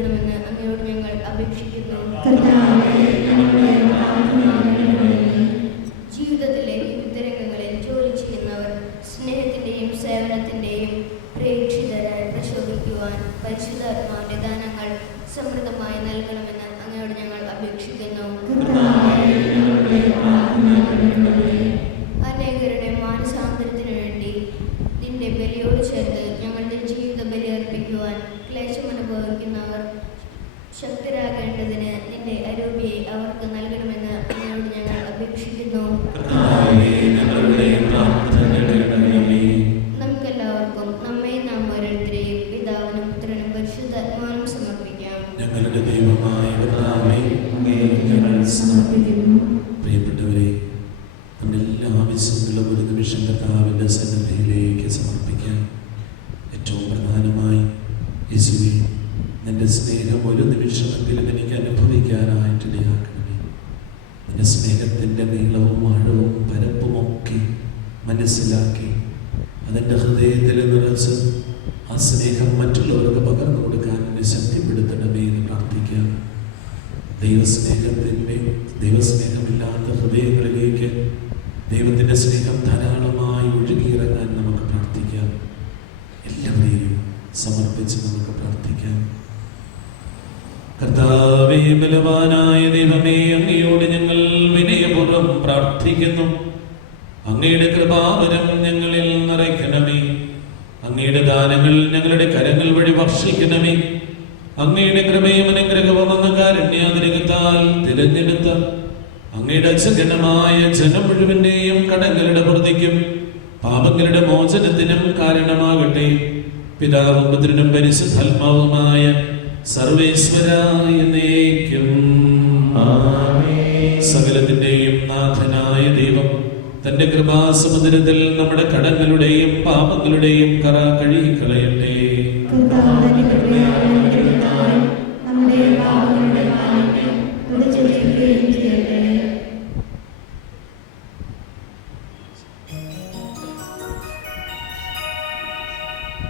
നൽകണമെന്ന് അങ്ങയോട് ഞങ്ങൾ അപേക്ഷിക്കുന്നു. ജീവിതത്തിലെ വിവിധ രംഗങ്ങളിൽ ജോലി ചെയ്യുന്നവർ സ്നേഹത്തിന്റെയും സേവനത്തിന്റെയും പ്രേക്ഷിതരായി പ്രശോഭിക്കുവാൻ പരിശുദ്ധാത്മാവിന്റെ ദാനങ്ങൾ സമൃദ്ധമായി നൽകണമെന്ന് അങ്ങയോട് ഞങ്ങൾ അപേക്ഷിക്കുന്നു. അനേകരുടെ മാനസാന്തരത്തിനു വേണ്ടി നിന്റെ ബലിയോട് ചേർത്ത് ഞങ്ങളുടെ ജീവിത ബലി അർപ്പിക്കുവാൻ ക്ലേശമനുഭവിക്കുന്നവർ ശക്തരാകേണ്ടതിന് നിന്റെ അരൂപിയെ അവർക്ക് നൽകണമെന്ന് അങ്ങയോട് ഞങ്ങൾ അപേക്ഷിക്കുന്നു. നമുക്കെല്ലാവർക്കും നമ്മെ നാം ഓരോരുത്തരെയും പിതാവിനും പുത്രനും പരിശുദ്ധാത്മാവിനും സമർപ്പിക്കാം. ഞങ്ങളുടെ ദൈവമായ ഞങ്ങൾ സമർപ്പിക്കുന്നു. പ്രിയപ്പെട്ടവരെ, നമ്മുടെ എല്ലാ ആവശ്യങ്ങളും ഒരു നിമിഷം കർത്താവിൻ്റെ സന്നിധിയിലേക്ക് സമർപ്പിക്കാം. ഏറ്റവും പ്രധാനമായി യേശുവേ, നിന്റെ സ്നേഹം ഒരു നിമിഷമെങ്കിലും എനിക്ക് അനുഭവിക്കാനായിട്ടിടയാക്കണമേ. നിന്റെ സ്നേഹത്തിൻ്റെ നീളവും ആഴവും പരപ്പുമൊക്കെ മനസ്സിലാക്കി അതെൻ്റെ ഹൃദയത്തിൽ നിറച്ച് ആ സ്നേഹം മറ്റുള്ളവർക്ക് പകർന്നു കൊടുക്കാൻ എന്നെ ശക്തിപ്പെടുത്തണമേ എന്ന് പ്രാർത്ഥിക്കാം. ദൈവസ്നേഹമില്ലാത്ത ഹൃദയങ്ങളിലേക്ക് ദൈവത്തിൻ്റെ സ്നേഹം ധാരാളമായി ഒഴുകിയിറങ്ങാൻ നമുക്ക് പ്രാർത്ഥിക്കാം. എല്ലാവരെയും സമർപ്പിച്ച് നമുക്ക് പ്രാർത്ഥിക്കാം. കർത്താവേ, ബലവാനായ ദൈവമേ, അങ്ങയോട് ഞങ്ങൾ വിനയപൂർവ്വം പ്രാർത്ഥിക്കുന്നു. അങ്ങയുടെ കൃപാവരം ഞങ്ങളിൽ നിറയ്ക്കണമേ. അങ്ങയുടെ ദാനങ്ങൾ ഞങ്ങളുടെ കരങ്ങൾ വഴി വർഷിക്കണമേ. അങ്ങയുടെ കൃപയും അനുഗ്രഹവും അങ്ങ് കാരുണ്യാതിരകത്താൽ തിരഞ്ഞെടുത്ത അങ്ങയുടെ അജഗണമായ ജനം മുഴുവന്റെയും കടങ്ങളുടെ വൃദ്ധിക്കും പാപങ്ങളുടെ മോചനത്തിനും കാരണമാകട്ടെ. പിതാവും പുത്രനും പരിശുദ്ധാത്മാവുമായ സർവേശ്വരായ എന്നേക്കും ആമേൻ. സകലത്തിന്റെയും നാഥനായ ദൈവം തന്റെ കൃപാസമുദ്രത്തിൽ നമ്മുടെ കടങ്ങളുടെയും പാപങ്ങളുടെയും കറ കഴുകിക്കളയട്ടെ.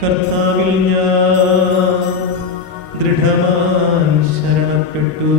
കർത്താവിൽ ഞാൻ ദൃഢമായി ശരണപ്പെട്ടു.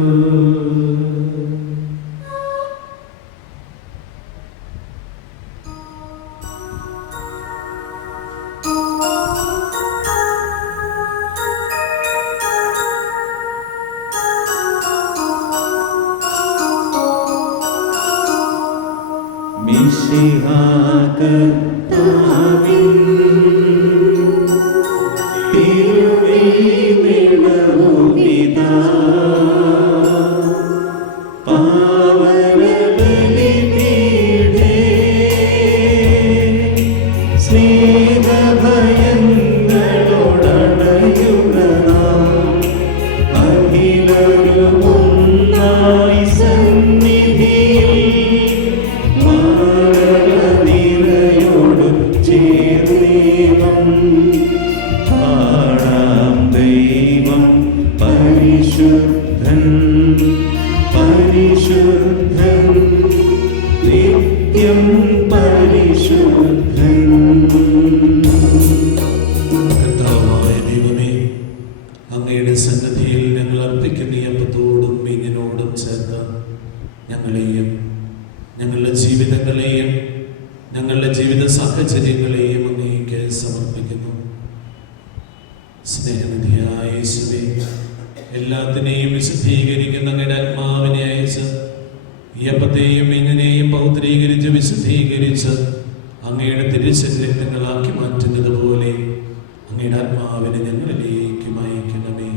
എല്ലാത്തിനെയും വിശുദ്ധീകരിക്കുന്ന അങ്ങയുടെ ആത്മാവിനെ അയച്ച് യപ്പത്തെയും ഇങ്ങനെയും പൗത്രീകരിച്ച് വിശുദ്ധീകരിച്ച് അങ്ങയുടെ തിരുശരീരങ്ങളാക്കി മാറ്റുന്നത് പോലെ അങ്ങയുടെ ആത്മാവിനെ ഞങ്ങളിലേക്ക് അയക്കണമേ.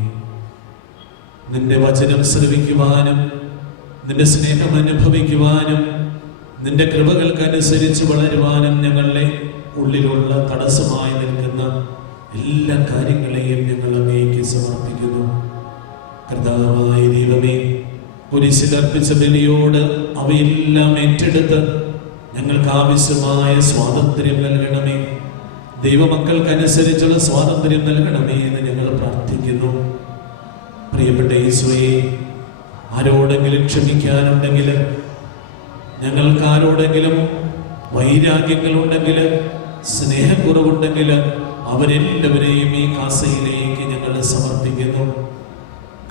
നിന്റെ വചനം ശ്രവിക്കുവാനും നിന്റെ സ്നേഹം അനുഭവിക്കുവാനും നിന്റെ കൃപകൾക്കനുസരിച്ച് വളരുവാനും ഞങ്ങളുടെ ഉള്ളിലുള്ള തടസ്സമായി നിൽക്കുന്ന എല്ലാ കാര്യങ്ങളെയും ഞങ്ങൾ അങ്ങേക്ക് സമർപ്പിക്കുന്നു. കർത്താവായ ദൈവമേ, കുരിശിലർപ്പിച്ച ബലിയോട് അവയെല്ലാം ഏറ്റെടുത്ത് ഞങ്ങൾക്ക് ആവശ്യമായ സ്വാതന്ത്ര്യം നൽകണമേ. ദൈവമക്കൾക്കനുസരിച്ചുള്ള സ്വാതന്ത്ര്യം നൽകണമേ എന്ന് ഞങ്ങൾ പ്രാർത്ഥിക്കുന്നു. പ്രിയപ്പെട്ട യേശുവേ, ആരോടെങ്കിലും ക്ഷമിക്കാനുണ്ടെങ്കിൽ, ഞങ്ങൾക്ക് ആരോടെങ്കിലും വൈരാഗ്യങ്ങളുണ്ടെങ്കിൽ, സ്നേഹക്കുറവുണ്ടെങ്കിൽ അവരെല്ലാവരെയും ഈ കാസയിലേക്ക് ഞങ്ങൾ സമർപ്പിക്കുന്നു.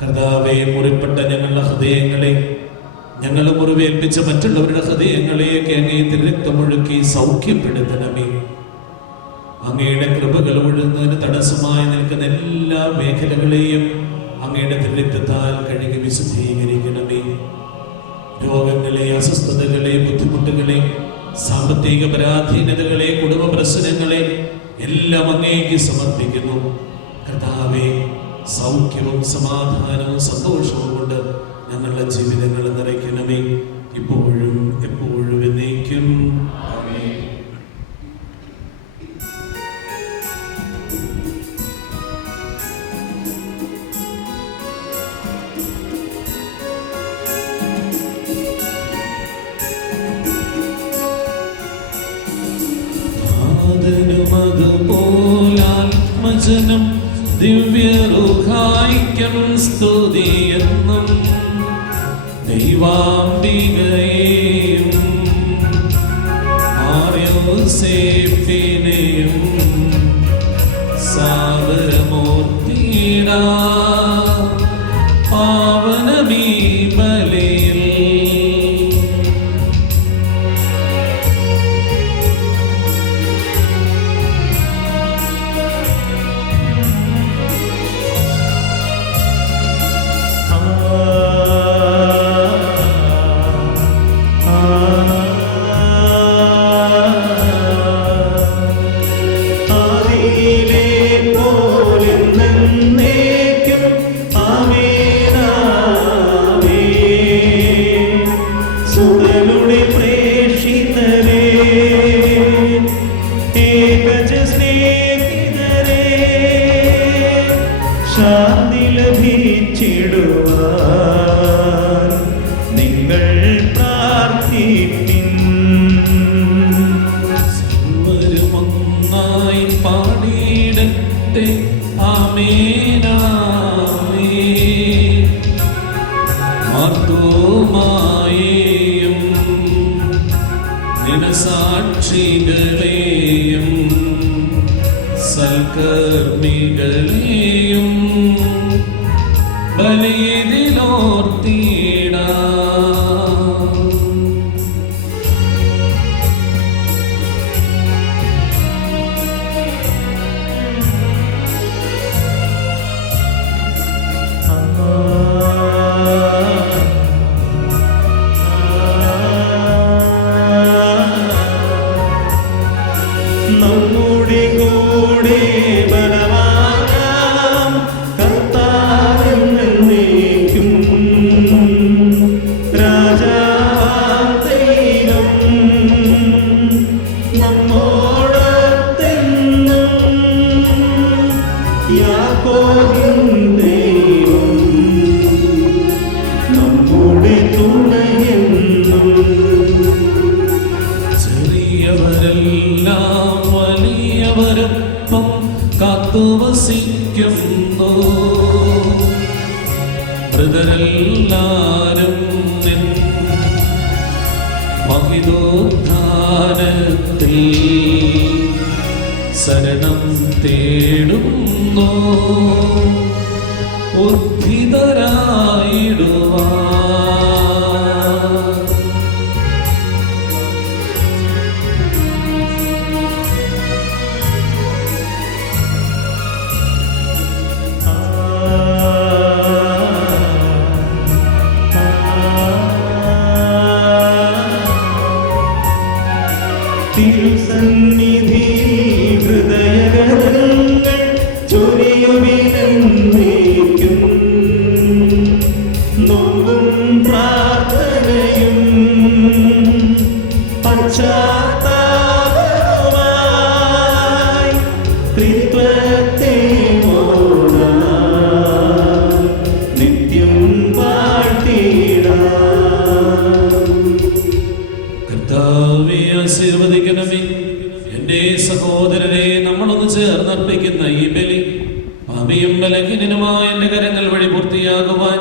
കർത്താവേ, മുറിപ്പെട്ട ഞങ്ങളുടെ ഹൃദയങ്ങളെ, ഞങ്ങൾ മുറിവേൽപ്പിച്ച മറ്റുള്ളവരുടെ ഹൃദയങ്ങളെയൊക്കെ അങ്ങേ തിരുരക്തമൊഴുക്കി സൗഖ്യപ്പെടുത്തണമേ. അങ്ങയുടെ കൃപകൾ ഒഴുകുന്നതിന് തടസ്സമായി നിൽക്കുന്ന എല്ലാ മേഖലകളെയും അങ്ങയുടെ തിരുരക്തത്താൽ കഴുകി വിശുദ്ധീകരിക്കണമേ. രോഗങ്ങളെ, അസ്വസ്ഥതകളെ, ബുദ്ധിമുട്ടുകളെ, സാമ്പത്തിക പരാധീനതകളെ, കുടുംബ പ്രശ്നങ്ങളെ എല്ലാം അങ്ങേക്ക് സമർപ്പിക്കുന്നു. കർത്താവേ, സൗഖ്യവും സമാധാനവും സന്തോഷവും കൊണ്ട് ഞങ്ങളുടെ ജീവിതങ്ങൾ നിറയ്ക്കണമേ, ഇപ്പോഴും എപ്പോഴും എന്നേക്കും. ആമേൻ. അതുപോലാത്മജനം ദിവ്യറുഹായിക്കം സ്തുതിയെന്നും ദൈവാംബികയെയും മാർയോസേപ്പിനെയും സാദരമൂർത്തിയിടാ പാവനമീ ബലിയിൽ. ശാന്തി ലഭിച്ചിടുവാൻ നിങ്ങൾ പ്രാർത്ഥിപ്പിൻ. സർവരുമൊന്നായി പാടിയിടട്ടെ ആമേനാമേൻ. മാർത്തോമായെയും ദിനസാക്ഷികളെയും സൽക്കർമ്മികളെയും ബലിയിലോർത്തിടാം. നമ്മുടെ കൂടെ ബലവാനാം കർത്താവെന്നേക്കും രാജാവാം ദൈവം നമ്മോടൊത്തെന്നും. യാക്കോബിൻ ദൈവം നമ്മുടെ തുണയെന്നും. ചെറിയവരെല്ലാം വലിയവരൊപ്പം കാത്തുവസിക്കുന്നു. മൃതരെല്ലാരും നിൻ മഹിതോദ്ധാനത്തിൽ ശരണം തേടുന്നു. ഉദ്ധിതരായിടുവാൻ തിരുസന്നിധി ഹൃദയങ്ങൾ ചൊരിയുവിനെന്നേക്കും. നോമ്പും പ്രാർത്ഥനയും പശ്ചാത്താപവുമായി ത്രിത്വത്തെ ഓടാൻ നിത്യം വാഴ്ത്തിടാം. കർത്താവേ, ആശീർവദിക്കണമേ. എന്റെ സഹോദരരെ, നമ്മളൊന്ന് ചേർന്നർപ്പിക്കുന്ന ഈ ബലി പാപിയും ബലഹീനനുമായ എന്റെ കരങ്ങൾ വഴി പൂർത്തിയാകുവാൻ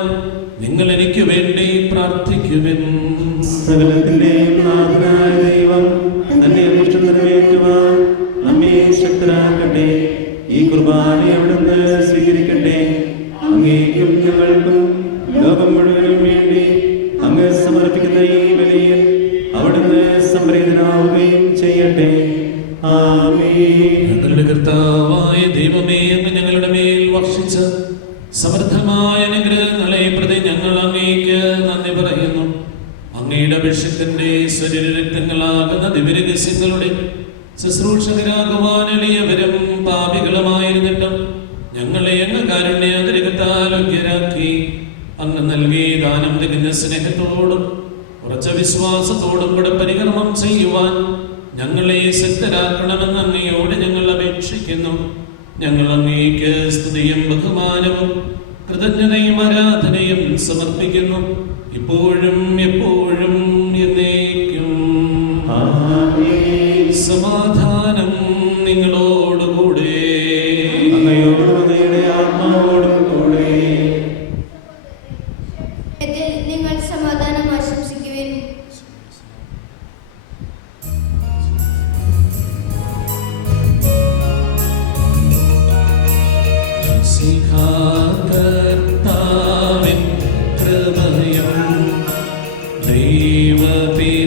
നിങ്ങൾ എനിക്ക് വേണ്ടി പ്രാർത്ഥിക്കുവിൻ. സകലത്തിന്റെയും നാഥനായ ദൈവം തന്റെ അഭിഷ്ടം നിറവേറ്റുവാൻ നമ്മെ ശക്തരാക്കട്ടെ. ഈ കുർബാന അവിടുന്ന് സ്വീകരിക്കട്ടെ. അങ്ങേക്കും ഞങ്ങൾക്കും ലോകം മുഴുവനും വേണ്ടി അങ്ങ് സമർപ്പിക്കുന്ന ഈ ബലിയിൽ അവിടുന്ന് സംപ്രീതനാവുകയും ചെയ്യട്ടെ. ആമേൻ. ഞങ്ങളുടെ കർത്താവായ ദൈവമേ, അങ്ങ് ഞങ്ങളുടെ മേൽ വർഷിച്ച സമൃദ്ധമായ അനുഗ്രഹങ്ങളെ പ്രതി ഞങ്ങൾ അങ്ങേക്ക് നന്ദി പറയുന്നു. അങ്ങയുടെ അഭിഷേകത്തിന്റെ ശരീരരക്തങ്ങളാകുന്ന ദിവ്യരഹസ്യങ്ങളുടെ ശുശ്രൂഷകരാകുവാൻ എളിയവരും പാപികളുമായിരുന്നിട്ടും ഞങ്ങളെ അങ്ങ് കാരുണ്യാതിരകത്താൽ യോഗ്യരാക്കി. അങ്ങ് നൽകി ദാനം തികഞ്ഞ സ്നേഹത്തോടും ഉറച്ച വിശ്വാസത്തോടും കൂടെ പരികർമ്മം ചെയ്യുവാൻ ഞങ്ങളെ ശക്തരാക്കണമെന്ന് അങ്ങയോട് ഞങ്ങൾ അപേക്ഷിക്കുന്നു. ഞങ്ങൾ അങ്ങേക്ക് സ്തുതിയും ബഹുമാനവും കൃതജ്ഞതയും ആരാധനയും സമർപ്പിക്കുന്നു, ഇപ്പോഴും എപ്പോഴും എന്നേക്കും. ആമേൻ. സമാധാനം നിങ്ങളോടുകൂടെ. അങ്ങയോടും അങ്ങയുടെ ആത്മാവോടും കൂടെ. നിങ്ങൾ സമാധാനം ആശംസിക്കുവിൻ. കർത്താവിൻ കൃപയും